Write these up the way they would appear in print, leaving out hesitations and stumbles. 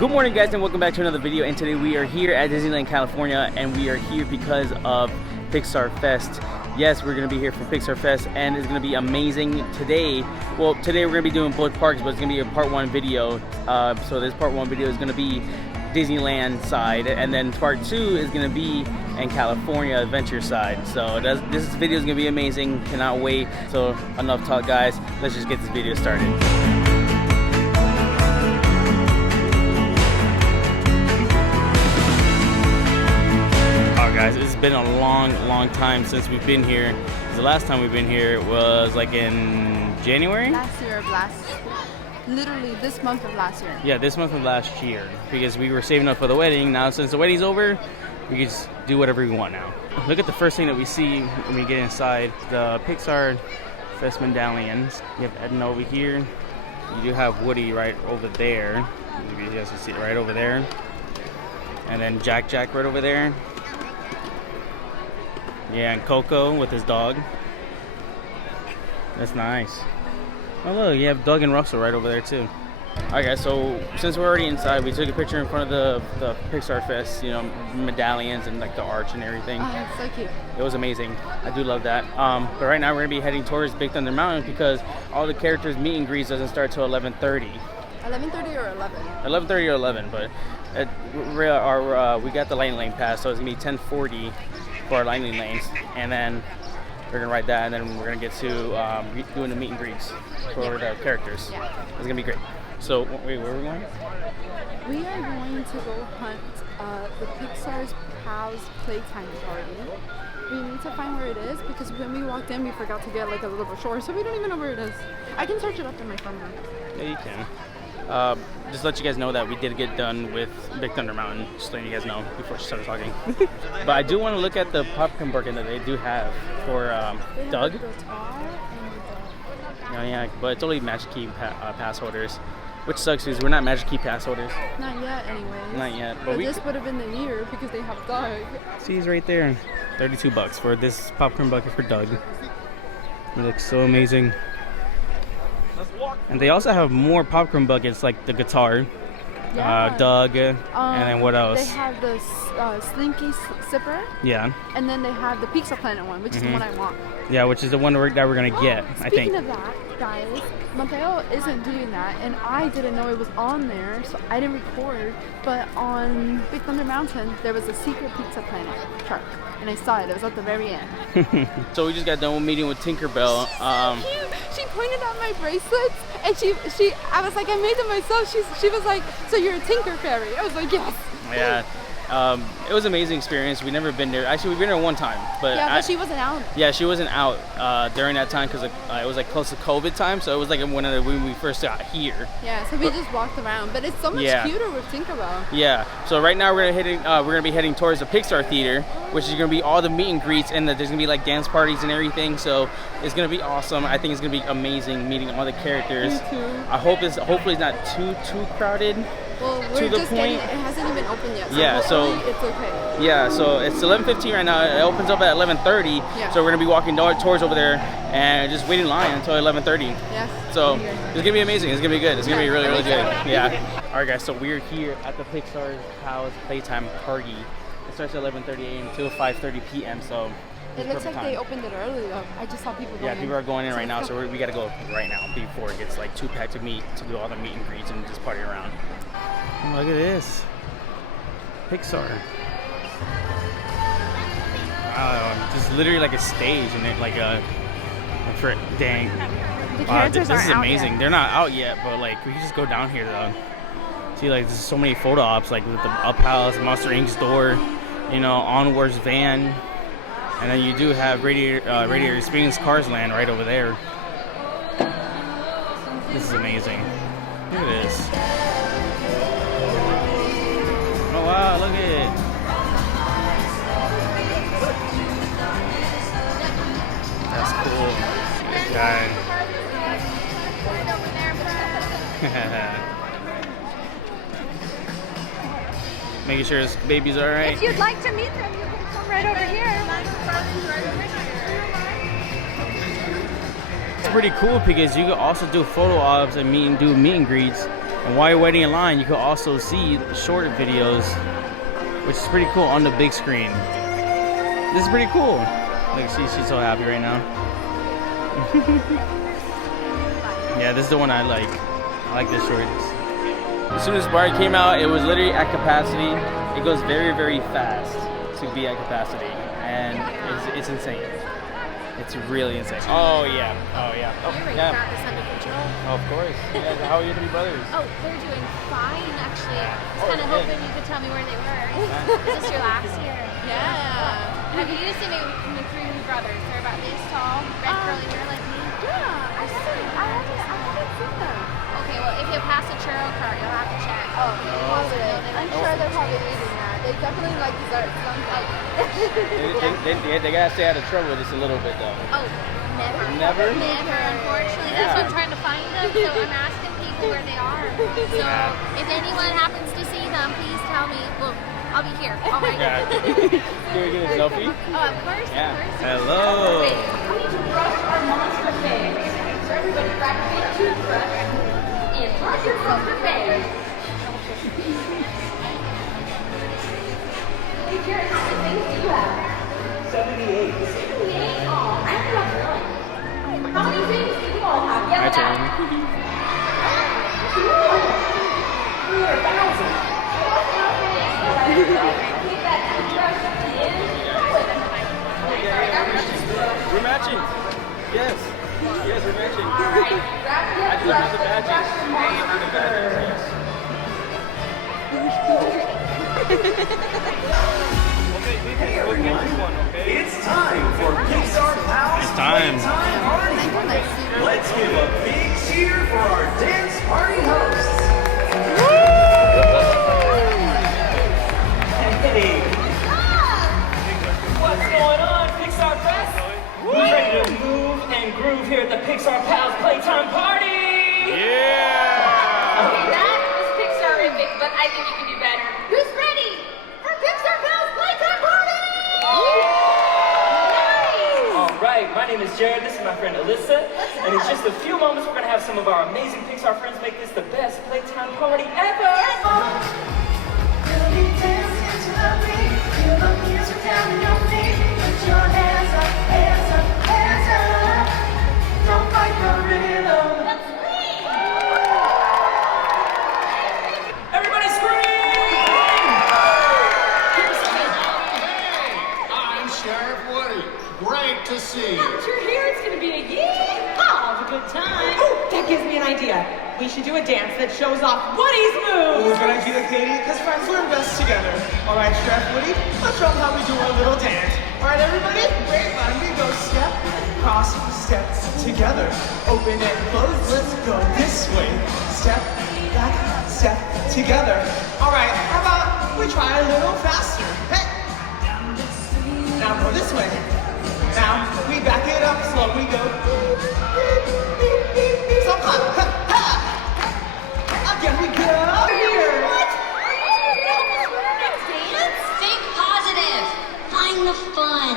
Good morning, guys, and welcome back to another video. And today we are here at Disneyland, California, and we are here because of Pixarfest. Yes, we're going to be here for Pixarfest, and it's going to be amazing today. Well, today we're going to be doing both parks, but it's going to be a part 1 video. So this part 1 video is going to be Disneyland side, and then part 2 is going to be in California adventure side. So this video is going to be amazing. Cannot wait. So enough talk, guys. Let's just get this video started. Guys, it's been a long time since we've been here. The last time we've been here was like in January? Literally this month of last year. Yeah, this month of last year, because we were saving up for the wedding. Now since the wedding's over, we can just do whatever we want now. Look at the first thing that we see when we get inside the Pixarfest medallions. You have Edna over here. You do have Woody right over there. Maybe you guys can see it right over there. And then Jack right over there. Yeah, and Coco with his dog. That's nice. Oh look, you have Doug and Russell right over there too. Alright guys, so since we're already inside, we took a picture in front of the Pixarfest, you know, medallions and like the arch and everything. Oh, it's so cute. It was amazing. I do love that. But right now we're gonna be heading towards Big Thunder Mountain because all the characters meet and greets doesn't start till 11:30. 11:30 or 11? 11:30 or 11, but we got the lightning lane pass, so it's gonna be 10:40 for our lightning lanes, and then we're gonna ride that, and then we're gonna get to doing the meet and greets for the characters. Yeah. It's gonna be great. So wait, where are we going? We are going to go hunt the Pixar's Pals Playtime party. We need to find where it is because when we walked in, we forgot to get like a little brochure, so we don't even know where it is. I can search it up in my phone now. Yeah, you can. Just let you guys know that we did get done with Big Thunder Mountain, just letting you guys know before she started talking. But I do want to look at the popcorn bucket that they do have for Doug. Yeah, but it's only Magic Key pass holders, which sucks because we're not Magic Key pass holders. Not yet, anyways. Not yet. But this would have been the year because they have Doug. See, he's right there. $32 for this popcorn bucket for Doug. It looks so amazing. And they also have more popcorn buckets like the guitar, yeah. Doug, and then what else? They have the Slinky Sipper. Yeah. And then they have the Pizza Planet one, which is the one I want. Yeah, which is the one that we're going to get, I think. Speaking of that, guys, Mateo isn't doing that, and I didn't know it was on there, so I didn't record. But on Big Thunder Mountain, there was a secret Pizza Planet truck, and I saw it. It was at the very end. So we just got done meeting with Tinkerbell. So cute. She pointed out my bracelets, and I was like, I made them myself. She was like, so you're a Tinker Fairy? I was like, yes. Yeah. It was an amazing experience. We've never been there. Actually, we've been there one time, but but she wasn't out. Yeah, she wasn't out during that time because it was like close to COVID time. So it was like when we first got here. Yeah, so we just walked around, but it's so much cuter with Tinkerbell. Yeah. So right now we're gonna be heading towards the Pixar Theater, which is gonna be all the meet and greets, and there's gonna be like dance parties and everything. So it's gonna be awesome. I think it's gonna be amazing meeting all the characters. Me too. I hope hopefully it's not too crowded. Well, we're just getting, it hasn't even opened yet. So yeah, so it's okay. Yeah, so it's 11:15 right now. It opens up at 11:30. Yeah. So we're gonna be walking towards over there and just waiting in line until 11:30. Yes. So it's gonna be amazing. It's gonna be good. It's gonna be really good. Yeah. All right, guys. So we're here at the Pixar's Pals Playtime party. It starts at 11:30 a.m. until 5:30 p.m. So it looks like they opened it early though. I just saw people going in. Yeah, people are going in right now. So we gotta go right now before it gets like too packed to do all the meet and greets and just party around. Oh, look at this. Pixar. Wow, just literally like a stage and it like dang. The characters this is aren't amazing. Out yet. They're not out yet, but like we can just go down here though. See, like there's so many photo ops, like with the Up House, Monster Inc. store, you know, Onward's van, and then you do have Radiator Springs Cars Land right over there. This is amazing. Look at this. Oh wow, look at it. That's cool. Good guy. Making sure his baby's alright. If you'd like to meet them, you can come right over here. It's pretty cool because you can also do photo ops and do meet and greets And while you're waiting in line, you can also see shorter videos, which is pretty cool on the big screen. This is pretty cool. Look, she's so happy right now. Yeah, this is the one I like. I like this shorts. As soon as Barbie came out, it was literally at capacity. It goes very, very fast to be at capacity, and it's insane. It's really insane. Oh yeah, oh yeah. Oh, You're ready yeah. to send a picture. Oh, of course. Yeah, how are your three brothers? Oh, they're doing fine actually. I was kind of good. hoping you could tell me where they were. Is this your last year? Yeah. Have you seen my three new brothers? They're about this tall, red curly hair like me. Yeah, I haven't seen them. Okay, well if you pass a churro cart, you'll have to check. Oh, probably. I'm sure they're probably eating that. They definitely like desserts. So I'm like, They gotta stay out of trouble just a little bit though. Oh, never. Never? Never, unfortunately. That's why I'm trying to find them, so I'm asking people where they are. So if anyone happens to see them, please tell me. Well, I'll be here. All right. Yeah. Can we get a selfie? Oh, of course, Yeah. of course. Hello. Wait. We need to brush our monster face. So everybody grab a big toothbrush and brush your monster face. Hey Jared, how many things do you have? 78. 78? Oh, I have one. How many things do you all have? My Yell it turn. out. 4,000. Keep that toothbrush in. We're matching. Yes. Yes, we're matching. All right, grab your I just brush. love the badges. It's time for Pixar Pals It's time. Playtime Party. Let's give a big cheer for our dance party hosts. Hey, What's going on, Pixarfest? We're ready to move and groove here at the Pixar Pals Playtime Party! Yeah. Okay, that was Pixar-ific, but I think you can do better. Who's ready for Pixar Pals Playtime Party? Nice! All right, my name is Jared, this is my friend Alyssa, and in just a few moments we're going to have some of our amazing Pixar friends make this the best Playtime Party ever! Everybody scream! I'm Sheriff Woody. Great to see you. Once you're here, it's gonna be a yee-haw of a good time. Oh, that gives me an idea. We should do a dance that shows off Woody's moves. Good idea, Katie, because friends learn best together. All right, Chef Woody, let's show them how we do our little dance. All right, everybody, great line. We go step, cross, step, together. Open and close, let's go this way. Step, back, step, together. All right, how about we try a little faster? Hey! Now go this way. Now, we back it up slow, we go. So ha, ha. Again we go here. What? Are you supposed to help us with our next dance? Think positive. Find the fun.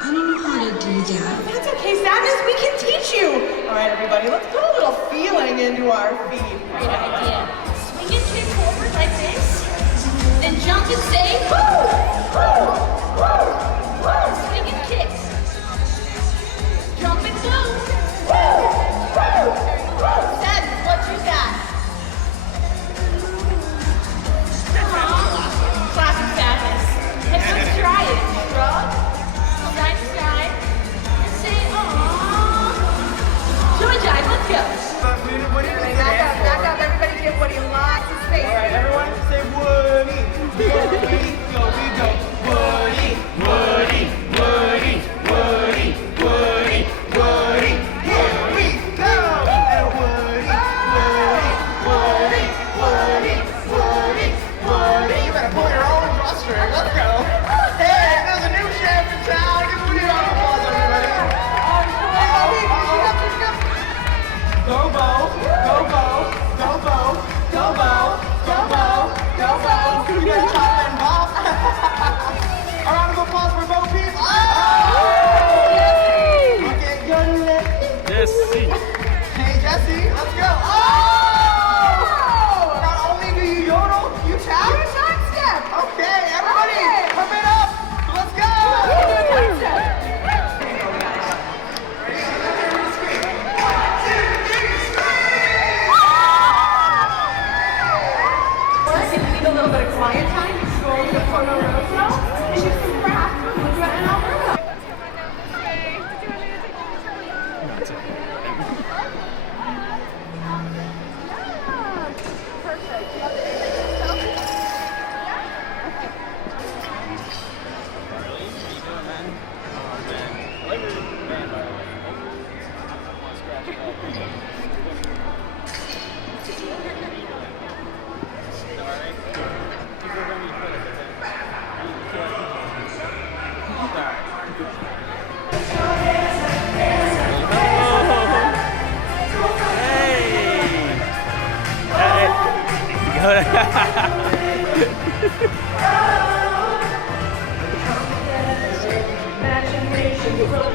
I don't know how to do that. That's okay, Sadness. We can teach you. All right, everybody, let's put a little feeling into our feet. Great idea. Swing and kick forward like this. Then jump and say, woo! Woo! Woo! Woo! Swing and kick. Jump and go. Woo! Woo! Woo! Sadness, what you got? Classic Sadness. Let's try it. Shrug. Side to side. And say, aww. Joy jive, let's go. Back up, everybody give Woody lots of space. All right, everyone say Woody. Woody, go, we go. Woody, Woody, Woody, Woody, Woody, Woody. Here we go. And Woody, Woody, Woody, Woody, Woody, Woody. You better pull your own drawstring. Let's go. Hey, there's a new chef in town. Give Woody a round of applause, everybody. Go,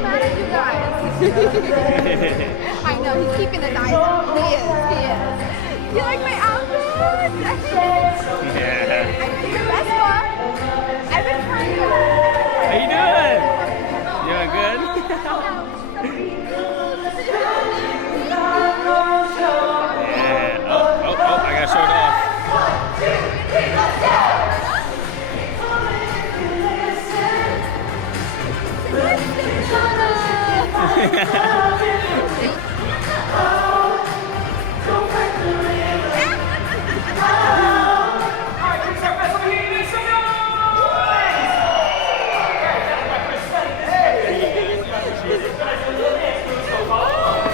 Mad at you guys. I know, he's keeping an eye on me. He is. You like my outfit? Yeah. I'm the best one. I've been trying to. How you doing? Doing good? Yeah. Oh, I got showed off.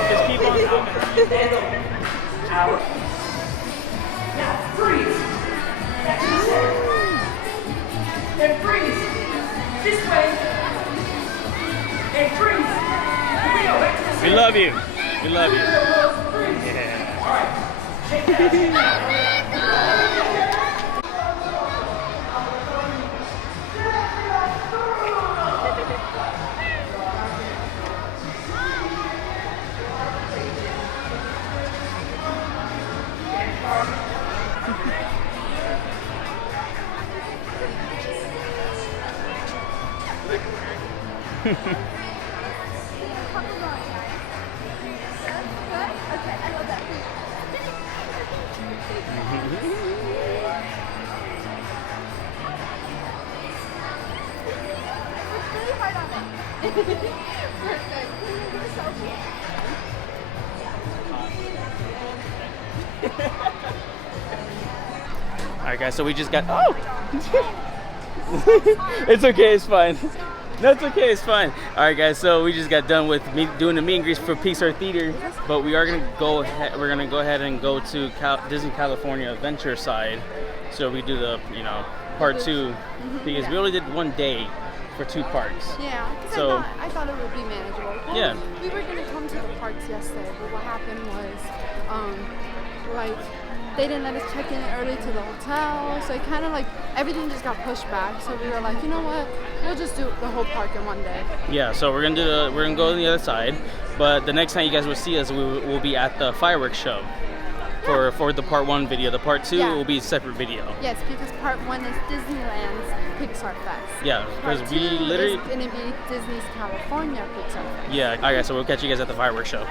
Just keep on coming. Now freeze. And freeze. This way. And freeze. Here we go. Back to the We love you. We love you. freeze. Yeah. All right. Shake that. Alright guys, so we just got, oh! It's okay, it's fine. No, it's okay, it's fine. Alright guys, so we just got done with doing the meet and greets for Pixar Theater, but we are gonna go ahead, we're gonna go ahead and go to Disney California Adventure side. So we do the, you know, part 2, because we only did one day for 2 parks. Yeah, because So- I thought it would be manageable. Well, Yeah. We were going to come to the parks yesterday, but what happened was, like, they didn't let us check in early to the hotel, so it kind of like, everything just got pushed back. So we were like, you know what, we'll just do the whole park in one day. Yeah, so we're gonna go on the other side, but the next time you guys will see us, we'll be at the fireworks show for the part 1 video. The part 2 will be a separate video. Yes, because part 1 is Disneyland's Pixar Fest. Yeah, because Part we 2 literally. is going to be Disney's California Pixar Fest. Yeah, alright, so we'll catch you guys at the fireworks show.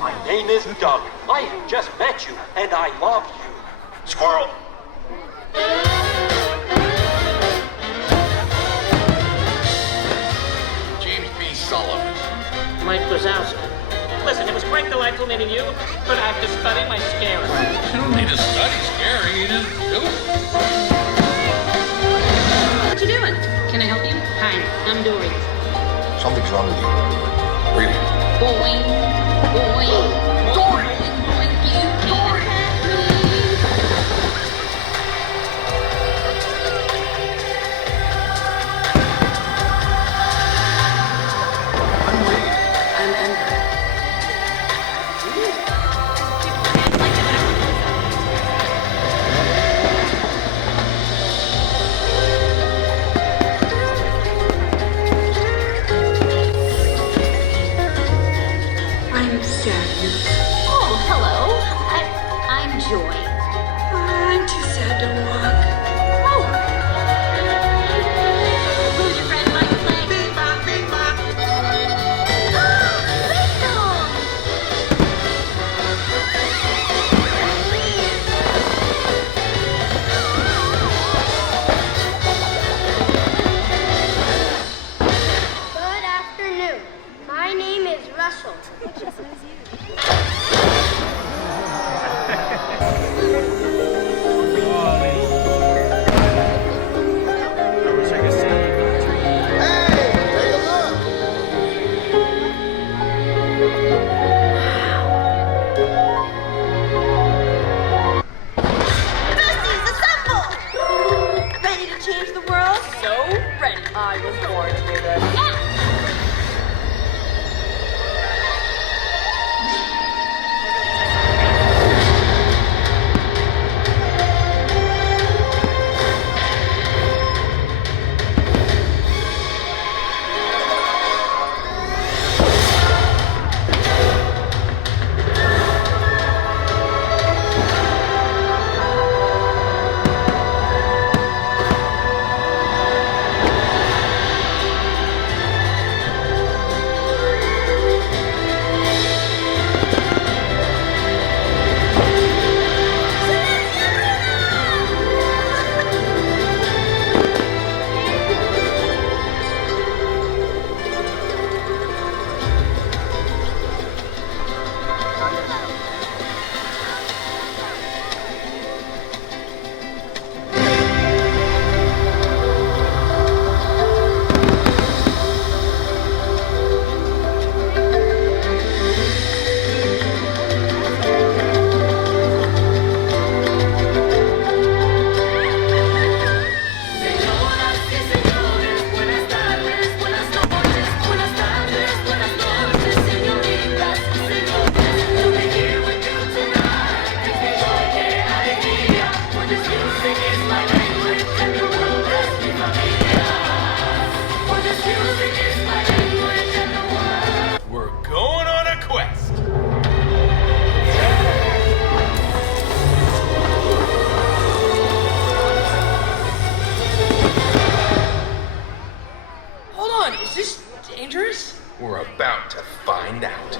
My name is Doug. I have just met you, and I love you. Squirrel. James B. Sullivan. Mike Wazowski. Listen, it was quite delightful meeting you, but I have to study my scaring. You don't need to study scaring, you just do it. What you doing? Can I help you? Hi, I'm Dory. Something's wrong with you. Really? Boing, boing, Dory! boing, you can't catch me. I'm Ember. I'm Sadness. to find out.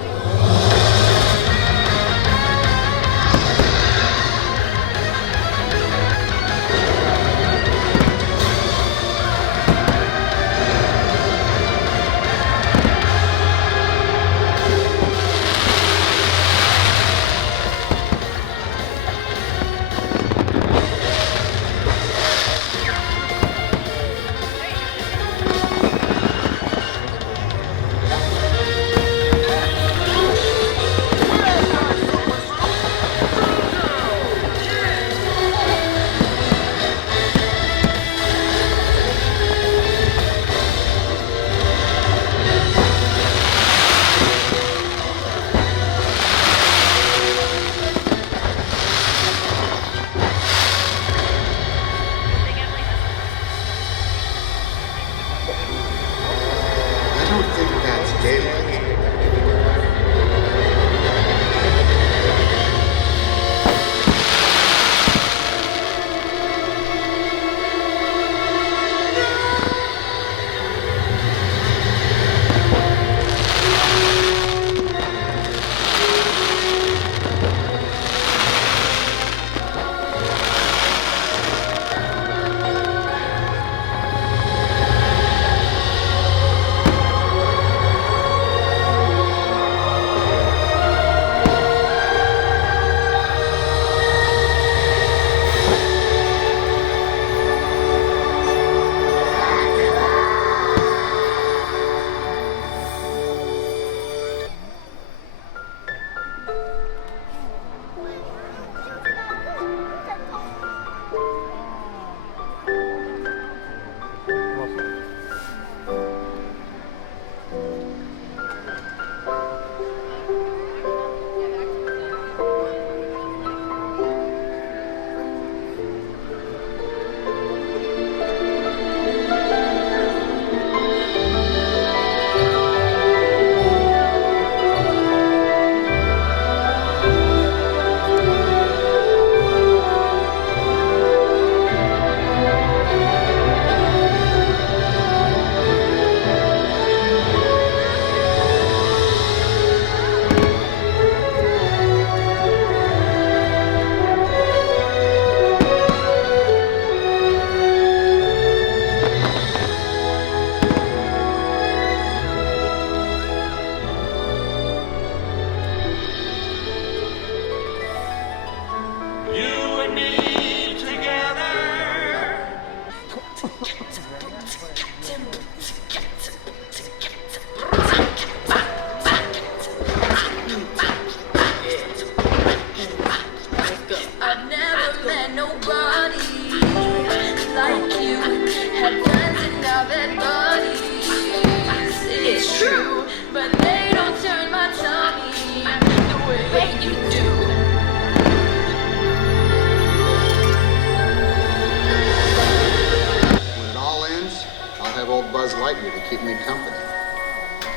To keep me company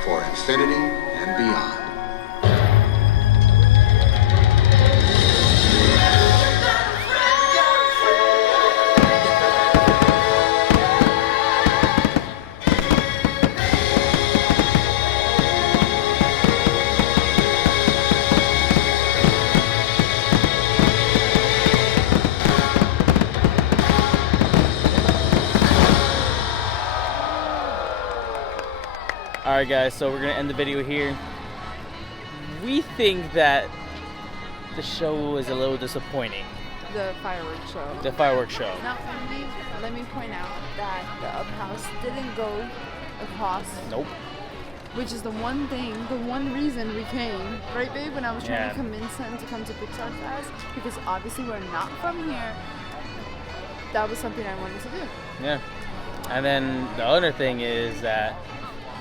for infinity and beyond. Alright guys, so we're gonna end the video here. We think that the show was a little disappointing. The fireworks show. The fireworks show. Now, let me point out that the up house didn't go across. Nope. Which is the one reason we came. Right, babe? When I was trying to convince him to come to Pixarfest, because obviously we're not from here. That was something I wanted to do. Yeah. And then the other thing is that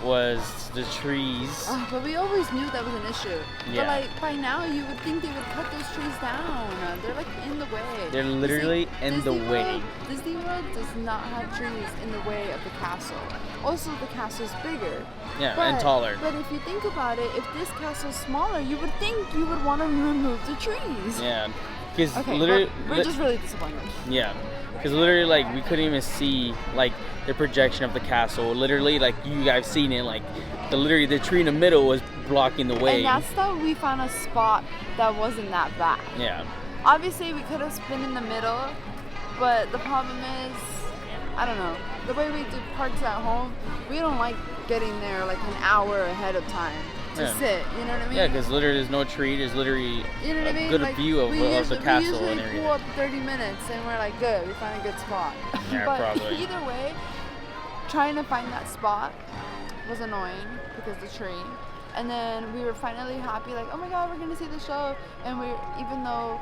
was the trees. But we always knew that was an issue. Yeah. But like by now you would think they would cut those trees down. They're like in the way. They're literally in the way. Disney World does not have trees in the way of the castle. Also, the castle's bigger. Yeah, and taller. But if you think about it, if this castle's smaller, you would think you would want to remove the trees. Yeah. Because okay, literally, we're just really disappointed. Yeah. because literally like we couldn't even see like the projection of the castle. Literally, like you guys seen it, like literally the tree in the middle was blocking the way. And that's how we found a spot that wasn't that bad. Yeah. Obviously, we could have been in the middle, but the problem is, I don't know, the way we do parks at home, we don't like getting there like an hour ahead of time to sit, you know what I mean? Yeah, because literally there's no tree, there's literally you know what I mean? good like, view of the castle we usually and everything. pull up 30 minutes and we're like, good, we found a good spot. Yeah, but probably. either way, trying to find that spot was annoying because of the tree. And then we were finally happy, like, oh my god, we're gonna see the show. And even though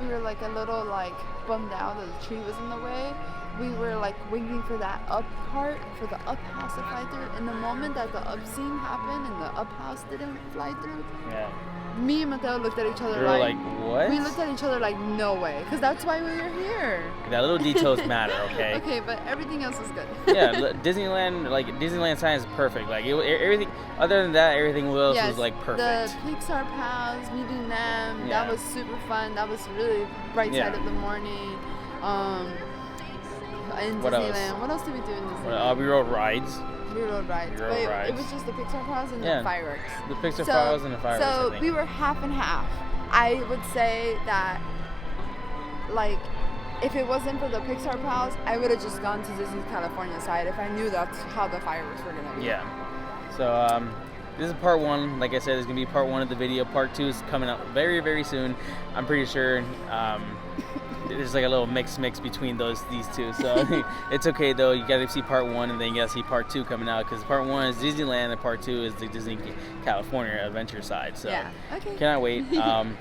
we were like a little like bummed out that the tree was in the way, we were like waiting for that up part, for the up house to fly through. And the moment that the up scene happened and the up house didn't fly through, me and Mateo looked at each other We were like, what? We looked at each other like, no way, because that's why we were here. That little details matter, okay? Okay, but everything else was good. Yeah, Disneyland sign is perfect. Like everything, other than that, everything else was like perfect. The Pixar pals, meeting them, Yeah. that was super fun. That was really bright side of the morning. In What Disneyland. else? What else did we do in Disneyland? We rode rides. We rode rides. We rode rides. It was just the Pixar pals and Yeah, the fireworks. The Pixar fireworks and the fireworks. So I think. we were half and half. I would say that, like, if it wasn't for the Pixar pals, I would have just gone to Disney California side if I knew that's how the fireworks were gonna be. Yeah. So this is part one. Like I said, there's gonna be part one of the video. Part two is coming out very, very soon. I'm pretty sure. There's like a little mix between these two, so it's okay though. You gotta see part one and then you gotta see part two coming out, because part one is Disneyland and part two is the Disney California adventure side. So yeah, okay. Cannot wait.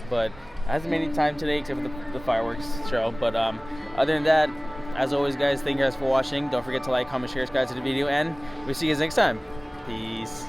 But it hasn't made any time today except for the fireworks show. But other than that, as always, guys, thank you guys for watching. Don't forget to like, comment, share, subscribe to the video, and we'll see you guys next time. Peace.